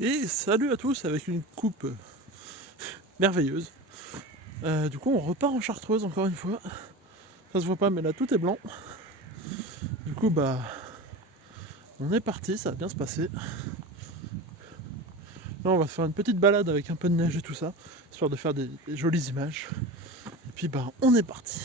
Et salut à tous avec une coupe merveilleuse. Du coup on repart en Chartreuse encore une fois. Ça se voit pas mais là tout est blanc. Du coup on est parti, ça va bien se passer. Là on va faire une petite balade avec un peu de neige et tout ça, histoire de faire des jolies images. Et puis on est parti.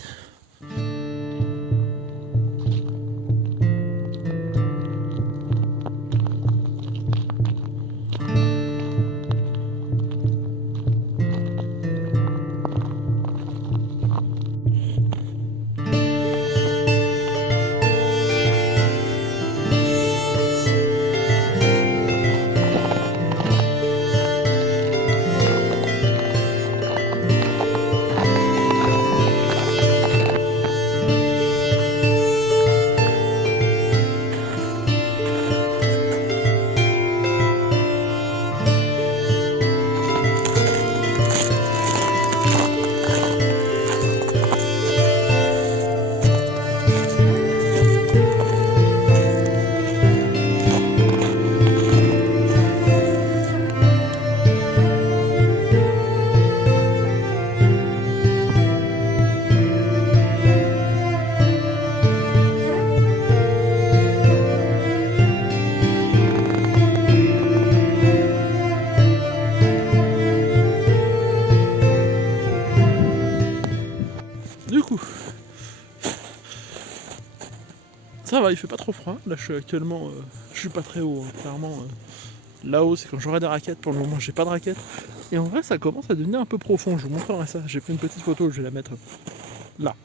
Du coup, ça va, il fait pas trop froid. Là je suis actuellement, je suis pas très haut, hein. Clairement. Là-haut c'est quand j'aurai des raquettes, pour le moment j'ai pas de raquettes. Et en vrai ça commence à devenir un peu profond, je vous montrerai ça. J'ai fait une petite photo, je vais la mettre là.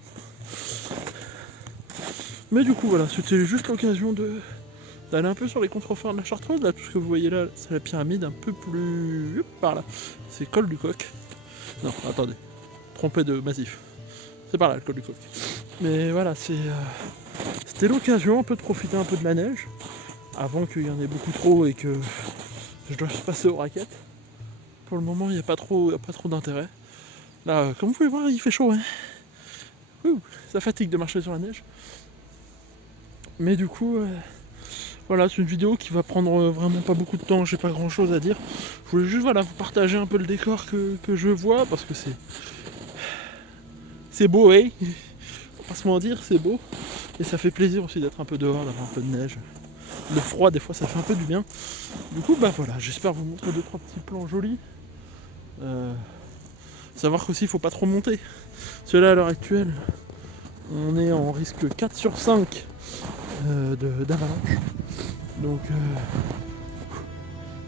Mais du coup voilà, c'était juste l'occasion d'aller un peu sur les contreforts de la Chartreuse. Là tout ce que vous voyez là, c'est la pyramide un peu plus par là. C'est Col du Coq. Non, attendez, trompé de massif. C'est par là le Col du Coq. Mais voilà, c'était l'occasion un peu de profiter un peu de la neige, avant qu'il y en ait beaucoup trop et que je dois passer aux raquettes. Pour le moment, il n'y a pas trop d'intérêt. Là, comme vous pouvez voir, il fait chaud, hein. Ouh, ça fatigue de marcher sur la neige. Mais du coup, voilà, c'est une vidéo qui va prendre vraiment pas beaucoup de temps, j'ai pas grand chose à dire. Je voulais juste vous partager un peu le décor que je vois, parce que c'est beau, hein. Faut pas se mentir, c'est beau. Et ça fait plaisir aussi d'être un peu dehors, d'avoir un peu de neige. Le froid, des fois, ça fait un peu du bien. Du coup, voilà, j'espère vous montrer 2-3 petits plans jolis. Savoir qu'aussi, il faut pas trop monter. Parce que là, à l'heure actuelle, on est en risque 4 sur 5 d'avalanche. Donc,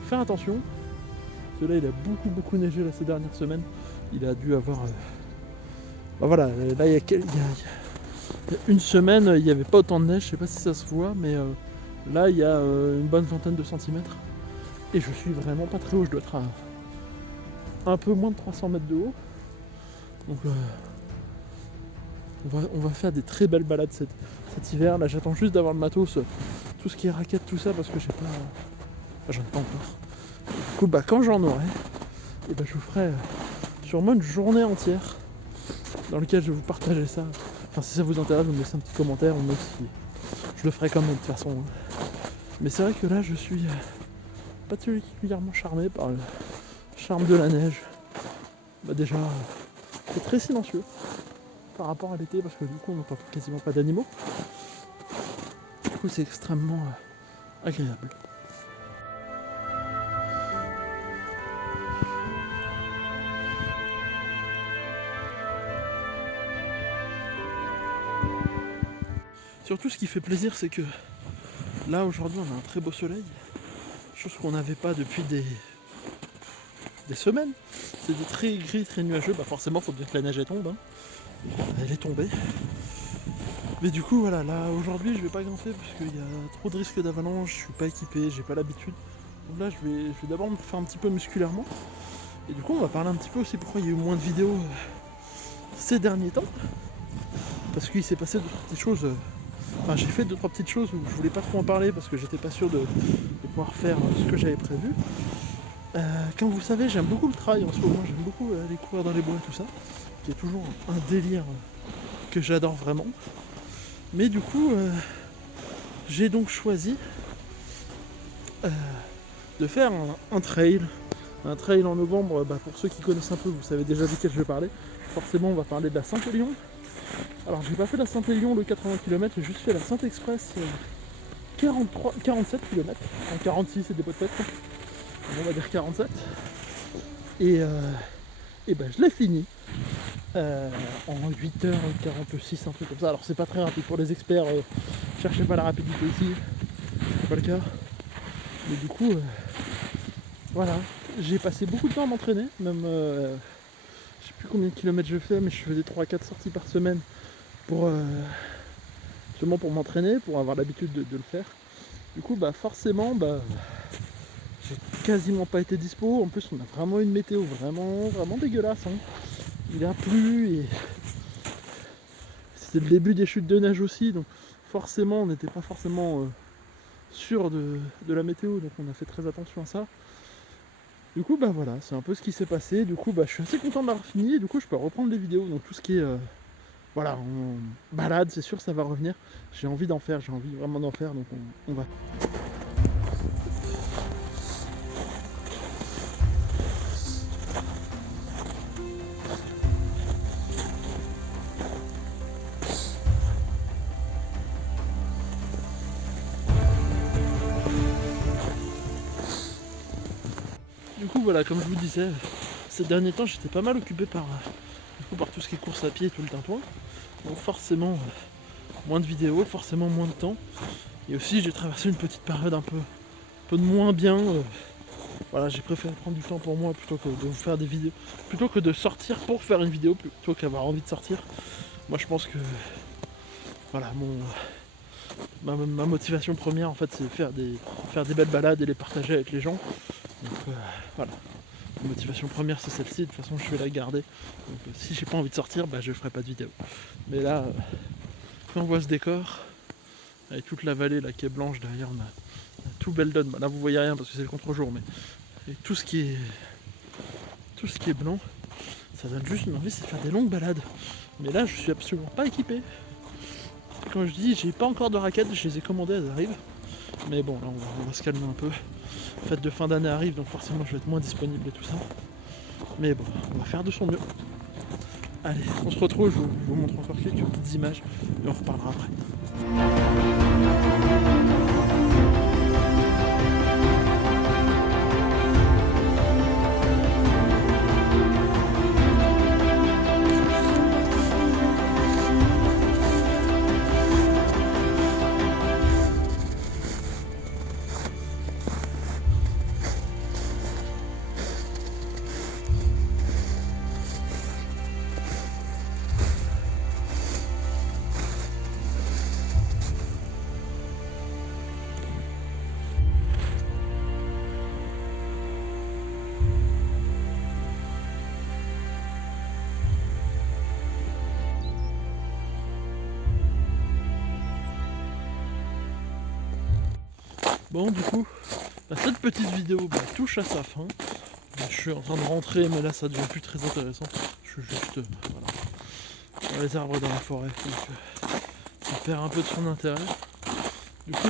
faire attention. Parce que là, il a beaucoup neigé là, ces dernières semaines. Il a dû avoir... voilà, là, il y a une semaine, il n'y avait pas autant de neige. Je sais pas si ça se voit, mais là, il y a une bonne vingtaine de centimètres. Et je suis vraiment pas très haut. Je dois être à un peu moins de 300 mètres de haut. Donc, on va faire des très belles balades cet hiver. Là, j'attends juste d'avoir le matos, tout ce qui est raquettes, tout ça, parce que j'ai pas... j'en ai pas encore. Du coup, quand j'en aurai, et je vous ferai sûrement une journée entière dans laquelle je vais vous partager ça. Enfin, si ça vous intéresse, vous me laissez un petit commentaire, ou même si je le ferai quand même de toute façon. Mais c'est vrai que là, je suis particulièrement charmé par le charme de la neige. Déjà, c'est très silencieux par rapport à l'été, parce que du coup, on n'entend quasiment pas d'animaux. Du coup, c'est extrêmement agréable. Surtout, ce qui fait plaisir, c'est que là, aujourd'hui, on a un très beau soleil. Chose qu'on n'avait pas depuis des semaines. C'était très gris, très nuageux. Forcément, il faut bien que la neige elle tombe, hein. Elle est tombée. Mais du coup, voilà, là, aujourd'hui, je vais pas grimper parce qu'il y a trop de risques d'avalanche. Je suis pas équipé, j'ai pas l'habitude. Donc là, je vais d'abord me faire un petit peu musculairement. Et du coup, on va parler un petit peu aussi pourquoi il y a eu moins de vidéos ces derniers temps. Parce qu'il s'est passé 2-3 petites choses. Enfin, j'ai fait 2-3 petites choses où je voulais pas trop en parler parce que j'étais pas sûr de pouvoir faire ce que j'avais prévu. Comme vous savez, j'aime beaucoup le trail en ce moment, j'aime beaucoup aller courir dans les bois et tout ça, qui est toujours un délire que j'adore vraiment. Mais du coup, j'ai donc choisi de faire un trail. Un trail en novembre, pour ceux qui connaissent un peu, vous savez déjà duquel je vais parler. Forcément, on va parler de la Saint-Élion. Alors, j'ai pas fait la Saint-Élion, le 80 km, j'ai juste fait la Saint-Express, 47 km. En 46, c'est des pots de tête. On va dire 47. Et je l'ai fini. En 8h46, un truc comme ça. Alors c'est pas très rapide pour les experts, cherchez pas la rapidité ici, c'est pas le cas. Mais du coup, voilà, j'ai passé beaucoup de temps à m'entraîner, même je sais plus combien de kilomètres je fais, mais je faisais 3-4 sorties par semaine pour seulement pour m'entraîner, pour avoir l'habitude de le faire. Du coup, forcément, j'ai quasiment pas été dispo. En plus, on a vraiment une météo vraiment dégueulasse. Hein. Il a plu et c'était le début des chutes de neige aussi, donc forcément on n'était pas forcément sûr de la météo, donc on a fait très attention à ça. Du coup voilà, c'est un peu ce qui s'est passé. Du coup je suis assez content de l'avoir fini et du coup je peux reprendre les vidéos, donc tout ce qui est voilà, on balade, c'est sûr ça va revenir. J'ai envie d'en faire, j'ai envie vraiment d'en faire, donc on va. Du coup voilà, comme je vous disais, ces derniers temps j'étais pas mal occupé par tout ce qui est course à pied et tout le tintouin. Donc forcément moins de vidéos, forcément moins de temps. Et aussi j'ai traversé une petite période un peu de moins bien. Voilà, j'ai préféré prendre du temps pour moi plutôt que de vous faire des vidéos. Plutôt que de sortir pour faire une vidéo, plutôt qu'avoir envie de sortir. Moi je pense que voilà, ma motivation première en fait c'est faire des belles balades et les partager avec les gens. Donc voilà. La motivation première c'est celle-ci, de toute façon je vais la garder. Donc si j'ai pas envie de sortir, je ferai pas de vidéo. Mais là, quand on voit ce décor, avec toute la vallée là qui est blanche derrière, on a tout Beldon. Là vous voyez rien parce que c'est le contre-jour, mais et tout ce qui est blanc, ça donne juste une envie, c'est de faire des longues balades. Mais là je suis absolument pas équipé. Quand je dis j'ai pas encore de raquettes, je les ai commandées, elles arrivent. Mais bon là on va se calmer un peu. Fête de fin d'année arrive, donc forcément je vais être moins disponible et tout ça. Mais bon, on va faire de son mieux. Allez, on se retrouve, je vous montre encore quelques petites images et on reparlera après. Bon du coup, cette petite vidéo touche à sa fin. Je suis en train de rentrer mais là ça devient plus très intéressant. Je suis juste voilà, dans les arbres dans la forêt, donc ça perd un peu de son intérêt. Du coup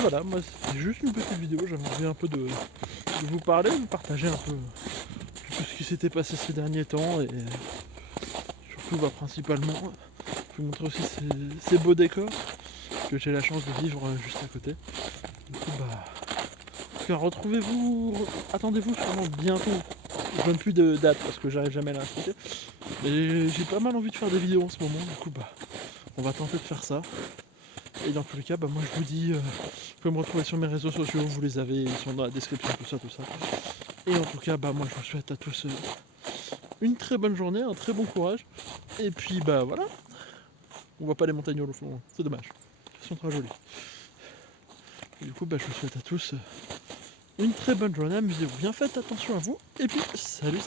voilà, moi c'est juste une petite vidéo, j'avais envie un peu de vous parler, de partager un peu tout ce qui s'était passé ces derniers temps et surtout principalement je vous montrer aussi ces beaux décors que j'ai la chance de vivre juste à côté. Du coup attendez-vous sûrement bientôt. Je donne plus de date parce que j'arrive jamais à la respecter. Mais j'ai pas mal envie de faire des vidéos en ce moment, du coup on va tenter de faire ça. Et dans tous les cas, moi je vous dis, vous pouvez me retrouver sur mes réseaux sociaux, vous les avez, ils sont dans la description, tout ça. Et en tout cas, moi je vous souhaite à tous une très bonne journée, un très bon courage. Et puis voilà, on voit pas les montagnes au fond, c'est dommage. Elles sont très jolies. Et du coup, je vous souhaite à tous une très bonne journée, amusez-vous bien, faites attention à vous, et puis salut